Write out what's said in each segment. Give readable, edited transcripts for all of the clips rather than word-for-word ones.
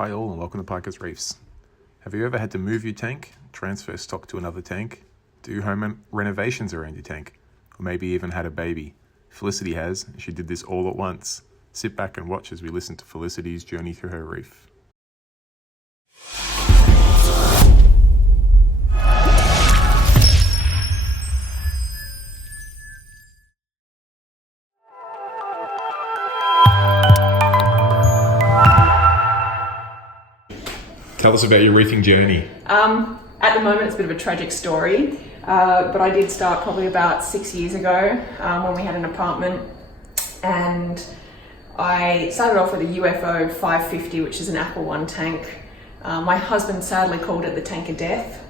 Hi all and welcome to Piker's Reefs. Have you ever had to move your tank, transfer stock to another tank, do home renovations around your tank, or maybe even had a baby? Felicity has. She did this all at once. Sit back and watch as we listen to Felicity's journey through her reef. Tell us about your reefing journey. At the moment, it's a bit of a tragic story, but I did start probably about 6 years ago when we had an apartment, and I started off with a UFO 550, which is an Apple One tank. My husband sadly called it the tank of death,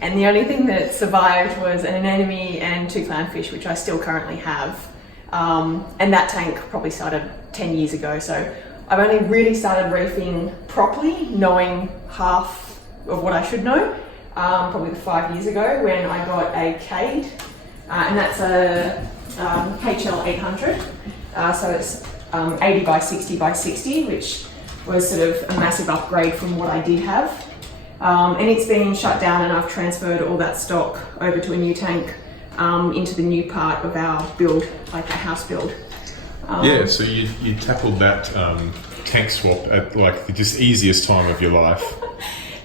and the only thing that survived was an anemone and 2 clownfish, which I still currently have. And that tank probably started 10 years ago, so I've only really started reefing properly, knowing half of what I should know, probably 5 years ago when I got a Cade, and that's a HL 800, so it's 80 by 60 by 60, which was sort of a massive upgrade from what I did have. And it's been shut down and I've transferred all that stock over to a new tank into the new part of our build, like our house build. So you tackled that tank swap at like the just easiest time of your life.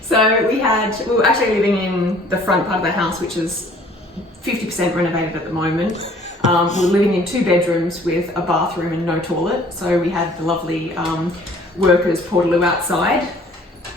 So we were actually living in the front part of the house, which is 50% renovated at the moment. We're living in 2 bedrooms with a bathroom and no toilet. So we had the lovely workers portaloo outside.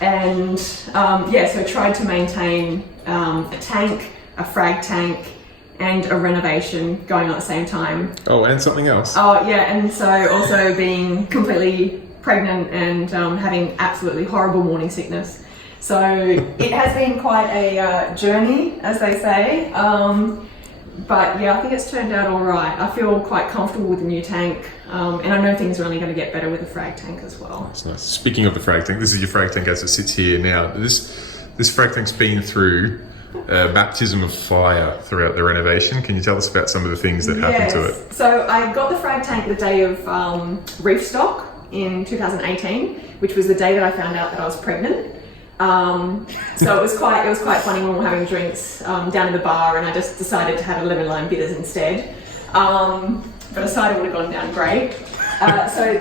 And so tried to maintain a tank, a frag tank, and a renovation going on at the same time. Oh, and something else. Oh, yeah, and so also being completely pregnant and having absolutely horrible morning sickness. So it has been quite a journey, as they say. But yeah, I think it's turned out all right. I feel quite comfortable with the new tank, and I know things are only going to get better with the frag tank as well. That's nice. Speaking of the frag tank, this is your frag tank as it sits here now. This frag tank's been through baptism of fire throughout the renovation. Can you tell us about some of the things that happened to it? So I got the frag tank the day of reef stock in 2018, which was the day that I found out that I was pregnant. So it was quite funny when we were having drinks down in the bar, and I just decided to have a lemon lime bitters instead. But a cider would have gone down great. So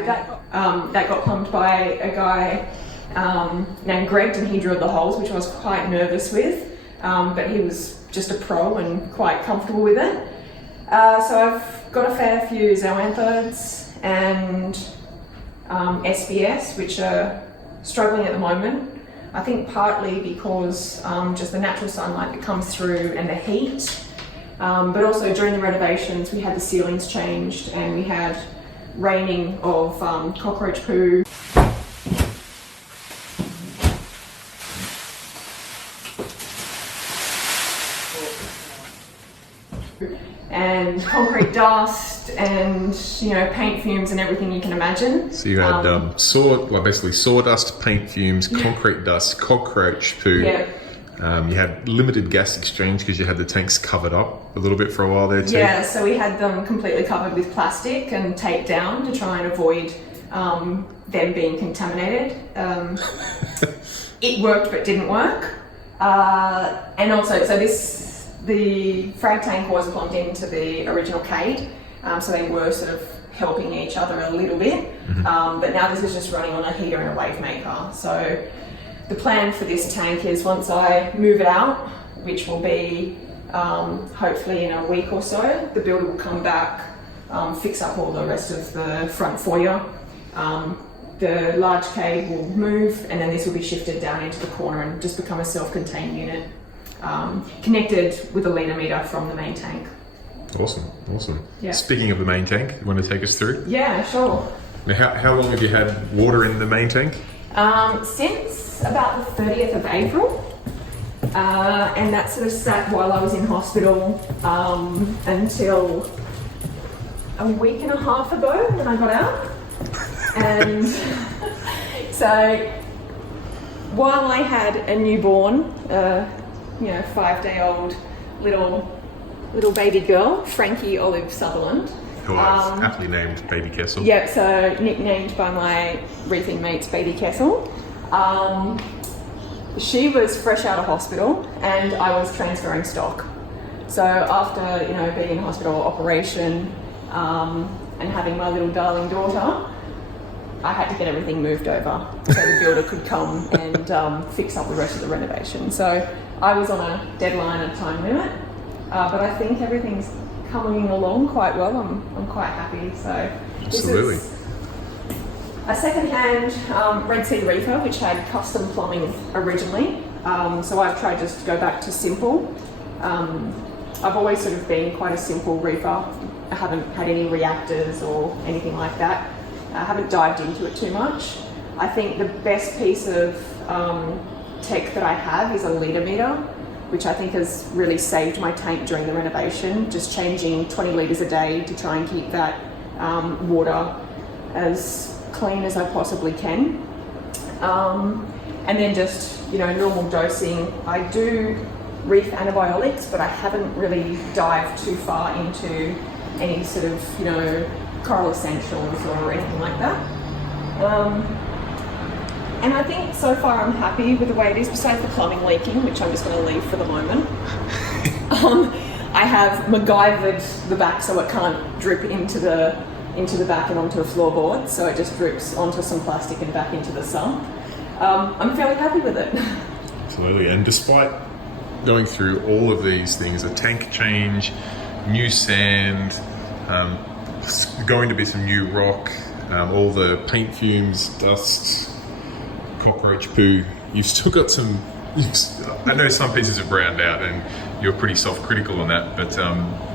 that got pumped by a guy named Greg, and he drilled the holes, which I was quite nervous with. But he was just a pro and quite comfortable with it. So I've got a fair few zoanthids and SBS, which are struggling at the moment. I think partly because just the natural sunlight that comes through and the heat, but also during the renovations we had the ceilings changed and we had raining of cockroach poo. And concrete dust and paint fumes and everything you can imagine. So you had basically sawdust, paint fumes, concrete dust, cockroach poo. Yeah. You had limited gas exchange because you had the tanks covered up a little bit for a while there too. Yeah, so we had them completely covered with plastic and taped down to try and avoid them being contaminated. It worked but didn't work. And also, the frag tank was plumbed into the original Cade, so they were sort of helping each other a little bit. But now this is just running on a heater and a wave maker. So the plan for this tank is once I move it out, which will be hopefully in a week or so, the builder will come back, fix up all the rest of the front foyer. The large Cade will move, and then this will be shifted down into the corner and just become a self-contained unit. Connected with a litre meter from the main tank. Awesome. Yeah. Speaking of the main tank, you want to take us through? Yeah, sure. Now, how long have you had water in the main tank? Since about the 30th of April. And that sort of sat while I was in hospital until a week and a half ago when I got out. And so while I had a newborn, 5-day-old little baby girl, Frankie Olive Sutherland. Who I've aptly named Baby Kessel. Yep, so nicknamed by my reefing mates Baby Kessel. She was fresh out of hospital and I was transferring stock. So after, being in hospital operation and having my little darling daughter, I had to get everything moved over so the builder could come and fix up the rest of the renovation. So I was on a deadline and time limit, but I think everything's coming along quite well. I'm quite happy. So Absolutely. This is a second-hand Red Sea reefer, which had custom plumbing originally. So I've tried just to go back to simple. I've always sort of been quite a simple reefer. I haven't had any reactors or anything like that. I haven't dived into it too much. I think the best piece of tech that I have is a litre meter, which I think has really saved my tank during the renovation, just changing 20 litres a day to try and keep that water as clean as I possibly can. And then just, normal dosing. I do Reef antibiotics, but I haven't really dived too far into any sort of, coral essentials or anything like that. And I think so far I'm happy with the way it is, besides the plumbing leaking, which I'm just going to leave for the moment. I have MacGyvered the back so it can't drip into the back and onto a floorboard, so it just drips onto some plastic and back into the sump. I'm fairly happy with it. Absolutely. And despite going through all of these things, a tank change, new sand, going to be some new rock, all the paint fumes, dust, cockroach poo, you've still got some, I know some pieces are browned out and you're pretty self-critical on that, but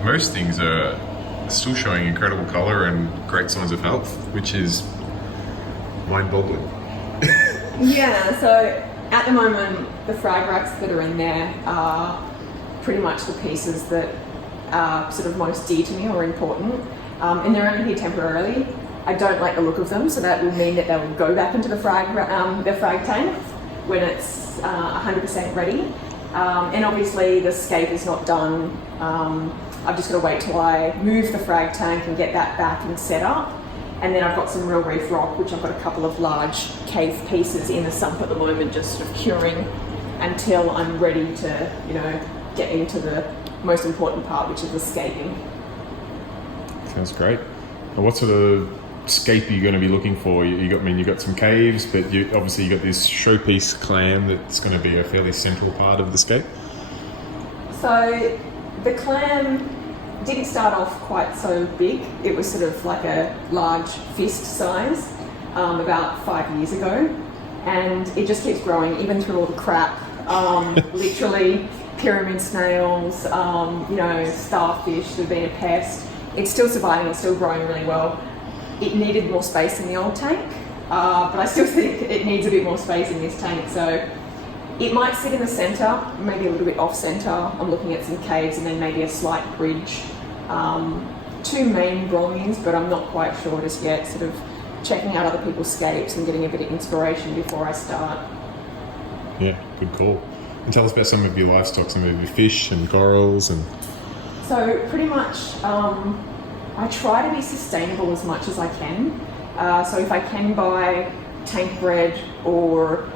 most things are still showing incredible colour and great signs of health, which is mind-boggling. Yeah, so at the moment, the frag racks that are in there are pretty much the pieces that are sort of most dear to me or important. And they're only here temporarily. I don't like the look of them, so that will mean that they will go back into the frag tank when it's 100% ready. And obviously the scape is not done. I've just got to wait till I move the frag tank and get that back and set up. And then I've got some real reef rock, which I've got a couple of large cave pieces in the sump at the moment, just sort of curing until I'm ready to, get into the most important part, which is the scaping. Sounds great. And what sort of scape are you going to be looking for? You got some caves, but you got this showpiece clam that's going to be a fairly central part of the scape. So the clam didn't start off quite so big. It was sort of like a large fist size about 5 years ago, and it just keeps growing even through all the crap. Literally pyramid snails, starfish that have been a pest. It's still surviving, it's still growing really well. It needed more space in the old tank, but I still think it needs a bit more space in this tank. So it might sit in the centre, maybe a little bit off centre. I'm looking at some caves and then maybe a slight bridge. 2 main bromines, but I'm not quite sure just yet. Sort of checking out other people's scapes and getting a bit of inspiration before I start. Yeah, good call. And tell us about some of your livestock, some of your fish and corals and... So pretty much I try to be sustainable as much as I can. So if I can buy tank bred or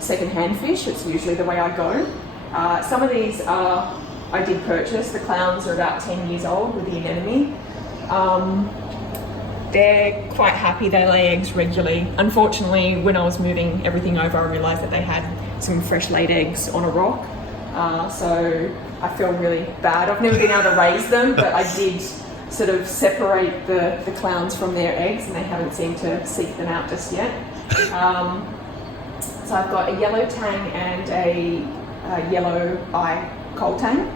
second-hand fish, it's usually the way I go. Some of these I did purchase. The clowns are about 10 years old with the anemone. They're quite happy, they lay eggs regularly. Unfortunately, when I was moving everything over, I realised that they had some fresh laid eggs on a rock. So I feel really bad. I've never been able to raise them, but I did sort of separate the clowns from their eggs, and they haven't seemed to seek them out just yet. So I've got a yellow tang and a yellow eye coal tang.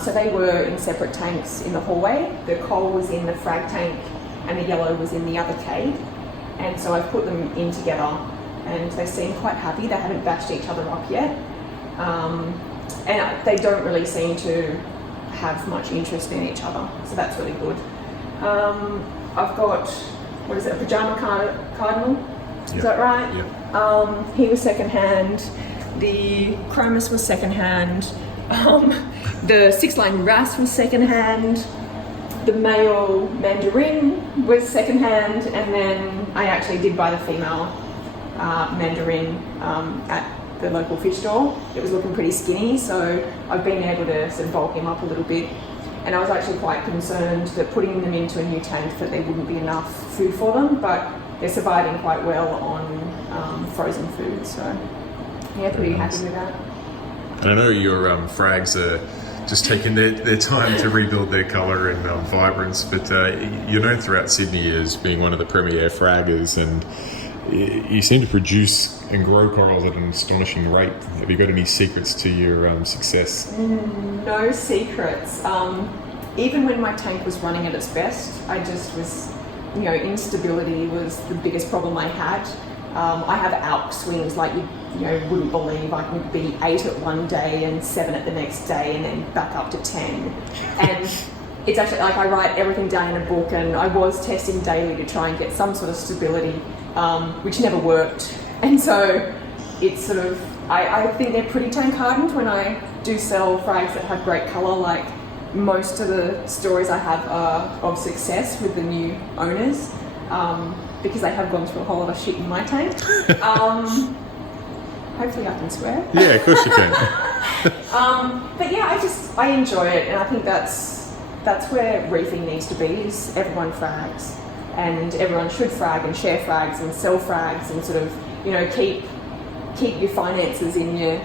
So they were in separate tanks in the hallway. The coal was in the frag tank and the yellow was in the other cave. And so I've put them in together and they seem quite happy. They haven't bashed each other up yet. And they don't really seem to have much interest in each other. So that's really good. I've got, a pajama cardinal? Is that right? Yeah. He was secondhand. The chromis was secondhand. The 6-line wrasse was secondhand. The male mandarin was secondhand, and then I actually did buy the female mandarin at the local fish store. It was looking pretty skinny, so I've been able to sort of bulk him up a little bit. And I was actually quite concerned that putting them into a new tank that there wouldn't be enough food for them, but they're surviving quite well on frozen food. So yeah, pretty happy with that. And I know your frags are just taking their time to rebuild their colour and vibrance, but you're known throughout Sydney as being one of the premier fraggers, and you seem to produce and grow corals at an astonishing rate. Have you got any secrets to your success? No secrets. Even when my tank was running at its best, I just was, instability was the biggest problem I had. I have alp swings like you wouldn't believe. I could be 8 at one day and 7 at the next day, and then back up to 10. And it's actually like I write everything down in a book, and I was testing daily to try and get some sort of stability, which never worked. And so it's sort of, I think they're pretty tank hardened when I do sell frags that have great colour. Like most of the stories I have are of success with the new owners, because they have gone through a whole lot of shit in my tank. Hopefully I can swear. Yeah, of course you can. But yeah, I enjoy it, and I think that's where reefing needs to be, is everyone frags, and everyone should frag and share frags and sell frags and sort of, keep your finances in your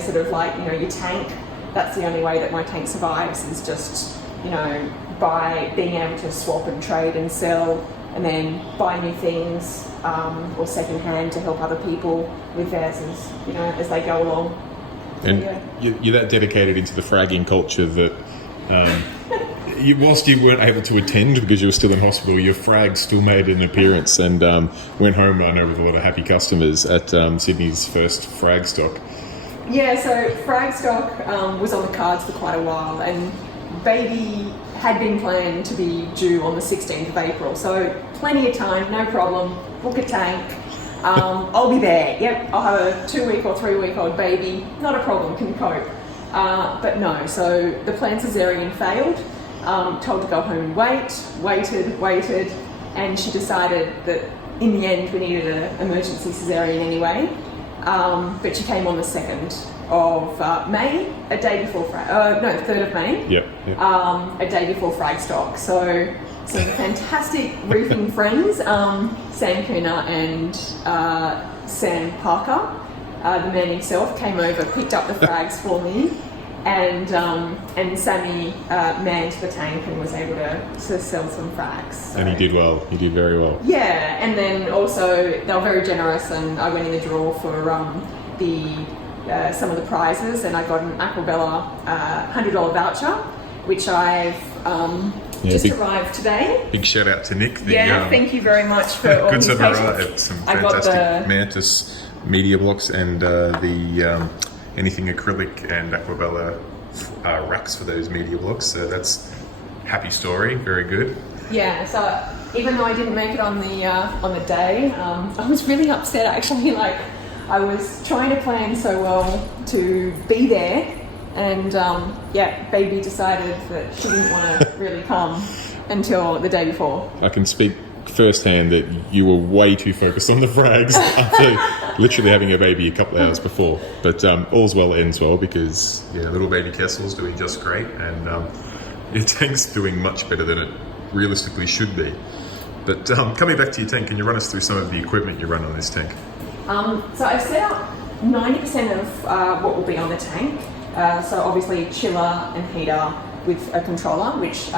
sort of like, your tank. That's the only way that my tank survives, is just, by being able to swap and trade and sell, and then buy new things, or second hand to help other people with theirs as they go along. And so, yeah. You're that dedicated into the fragging culture that whilst you weren't able to attend because you were still in hospital, your frags still made an appearance and went home, I know, with a lot of happy customers at Sydney's first frag stock. Yeah, so frag stock was on the cards for quite a while, and baby had been planned to be due on the 16th of April, so plenty of time, no problem, book a tank, I'll be there, yep, I'll have a 2-week or 3-week-old baby, not a problem, can cope. But no, so the planned cesarean failed, told to go home and waited, and she decided that in the end we needed an emergency cesarean anyway, but she came on the 2nd of May, a day before 3rd of May. Yep. A day before frag stock. So some fantastic reefing friends, Sam Cooner and Sam Parker, the man himself, came over, picked up the frags for me, and Sammy manned the tank and was able to sell some frags. So. And he did well. He did very well. Yeah, and then also they were very generous, and I went in the draw for some of the prizes, and I got an Aquabella $100 voucher, which I've just arrived today. Big shout out to Nick. Thank you very much for all his patience. Some fantastic Mantis media blocks and the anything acrylic and Aquabella racks for those media blocks. So that's happy story. Very good. Yeah. So even though I didn't make it on the day, I was really upset actually. Like, I was trying to plan so well to be there, and baby decided that she didn't want to really come until the day before. I can speak firsthand that you were way too focused on the frags after literally having a baby a couple of hours before. But all's well that ends well, because little baby Kessel's doing just great, and your tank's doing much better than it realistically should be. But coming back to your tank, can you run us through some of the equipment you run on this tank? So I've set up 90% of what will be on the tank. So obviously chiller and heater with a controller, which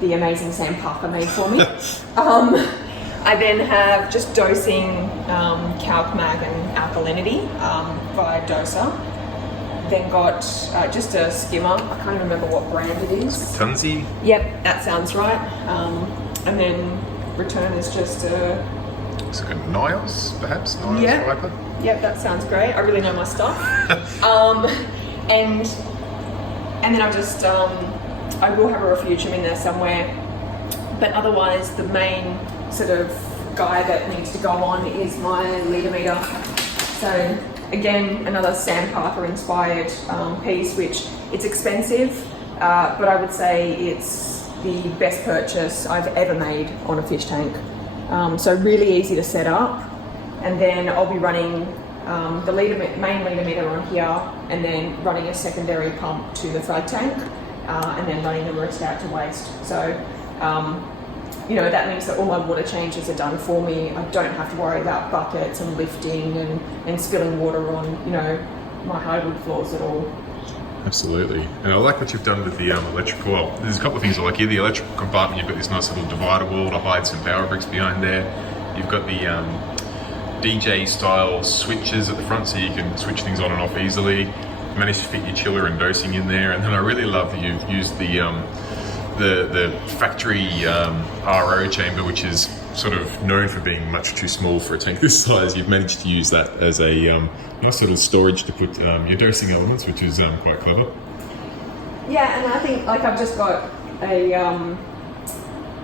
the amazing Sam Parker made for me. I then have just dosing calc mag and alkalinity via doser. Then got just a skimmer. I can't even remember what brand it is. Tunzi? Yep, that sounds right. And then return is just a... It's like a Niles, perhaps? Niles Viper? Yep, that sounds great. I really know my stuff. And then I just, I will have a refugium in there somewhere. But otherwise, the main sort of guy that needs to go on is my leader meter. So again, another Sam Parker inspired piece, which it's expensive, but I would say it's the best purchase I've ever made on a fish tank. So really easy to set up, and then I'll be running the main leader meter on here, and then running a secondary pump to the frag tank, and then running the rest out to waste. So, that means that all my water changes are done for me. I don't have to worry about buckets and lifting and spilling water on, my hardwood floors at all. Absolutely. And I like what you've done with the electrical. Well, there's a couple of things I like here. The electrical compartment, you've got this nice little divider wall to hide some power bricks behind there. You've got the DJ style switches at the front so you can switch things on and off easily. You managed to fit your chiller and dosing in there. And then I really love that you've used the factory RO chamber, which is sort of known for being much too small for a tank this size. You've managed to use that as a nice sort of storage to put your dosing elements, which is quite clever. Yeah, and I think I've just got an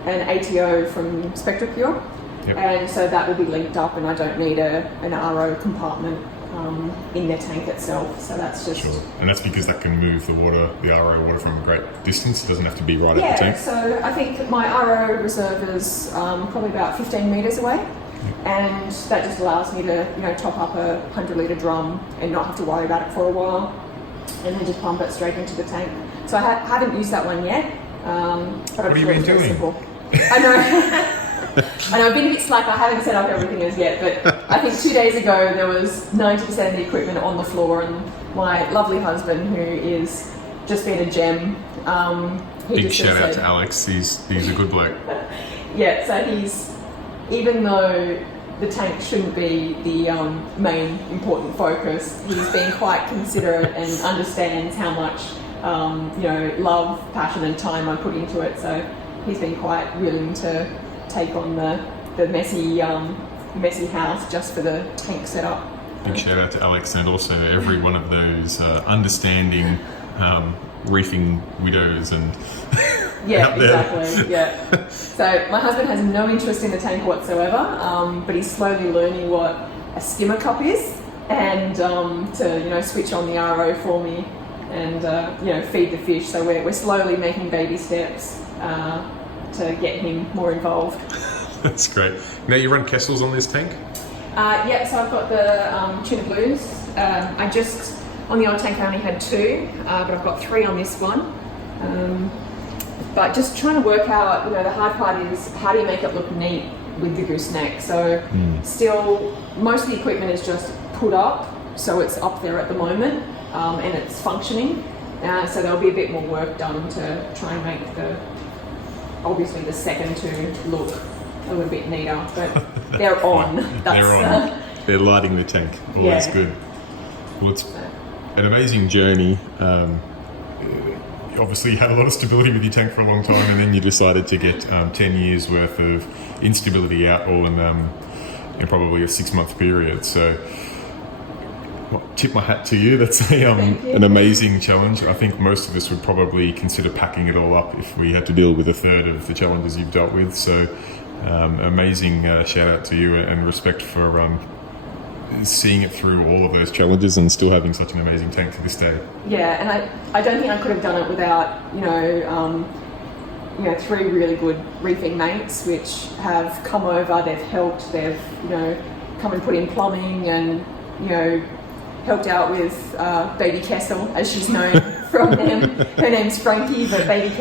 ATO from SpectraPure, Yep. and so that will be linked up, and I don't need an RO compartment in their tank itself. So that's just Sure. And that's because that can move the RO water from a great distance. It doesn't have to be right at the tank. So I think my RO reserve is probably about 15 metres away, and that just allows me to top up a 100-litre drum and not have to worry about it for a while, and then just pump it straight into the tank. So I haven't used that one yet, but What have you been doing? Simple. I know. I know, I've been a bit slack. I haven't set up everything as yet, but I think 2 days ago there was 90% of the equipment on the floor, and my lovely husband, who is just been a gem. Big shout out to Alex. He's a good bloke. Yeah, so even though the tank shouldn't be the main important focus, he's been quite considerate and understands how much love, passion and time I put into it. So he's been quite willing to take on the messy house just for the tank setup. Big shout out to Alex and also every one of those understanding reefing widows and yeah, exactly. Yeah. So my husband has no interest in the tank whatsoever, but he's slowly learning what a skimmer cup is, and to switch on the RO for me and feed the fish. So we're slowly making baby steps to get him more involved. That's great. Now you run Kessels on this tank? So I've got the tuna blues. On the old tank I only had 2, but I've got 3 on this one. But just trying to work out, the hard part is how do you make it look neat with the gooseneck. So still, most of the equipment is just put up, so it's up there at the moment, and it's functioning. So there'll be a bit more work done to try and make obviously the second 2 look a little bit neater, but they're on. They're lighting the tank. Always good. Well, it's an amazing journey. You obviously had a lot of stability with your tank for a long time, and then you decided to get 10 years worth of instability out all in probably a 6-month period. So tip my hat to you. That's an amazing challenge. I think most of us would probably consider packing it all up if we had to deal with a third of the challenges you've dealt with. So amazing shout out to you and respect for seeing it through all of those challenges and still having such an amazing tank to this day. Yeah, and I don't think I could have done it without 3 really good reefing mates which have come over, they've helped, they've come and put in plumbing and helped out with baby Kessel, as she's known from them. Her name's Frankie, but baby Kessel